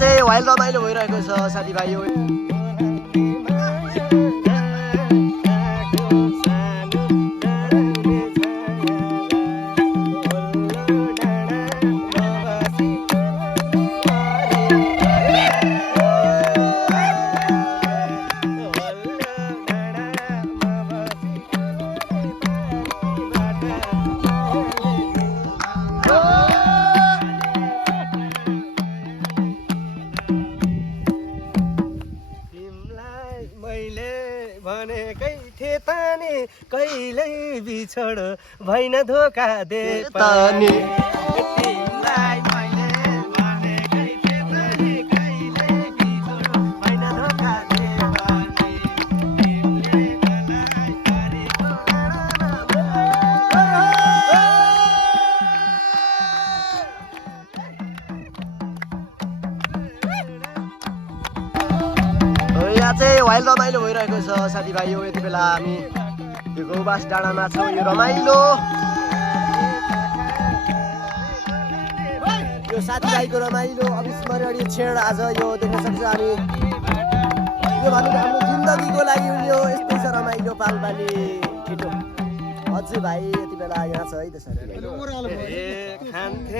चाहिँ वाइल रमाइलो भइरहेको छ साथीभाइ। कहिल्यै बिछोड भइन धोका दे तानी तिमीलाई मैले भनेकै थिएँ पनि कहिल्यै बिछोड भइन धोका दे पानी तिमीले मलाई गरेको यहाँ चाहिँ वाइल रमाइलो भइरहेको छ साथीभाइ। यति बेला हामी यो गौबास डाँडामा छौँ। यो रमाइलो यो साथीभाइको रमाइलो अविस्मरणीय क्षण आज यो देख्न सक्छ हामी। यो भनेको हाम्रो जिन्दगीको लागि यो यस्तै छ रमाइलो पालबानी छिटो। हजुर भाइ यति बेला यहाँ छ है त साथीभाइ।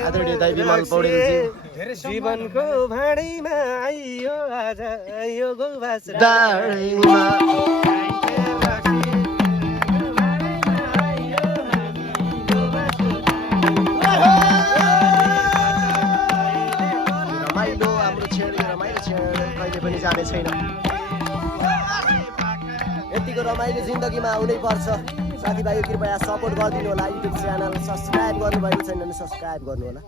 आदरणीय दाइ विमल पौडेलजी जीवनको भाँडीमा आइयो आज यो गौबास डाँडीमा जाने छैन। यतिको रमाइलो जिन्दगीमा आउनै पर्छ साथीभाइ। कृपया सपोर्ट गरिदिनु होला। युट्युब च्यानल सब्सक्राइब गर्नुभएको छैन भने सब्सक्राइब गर्नु होला।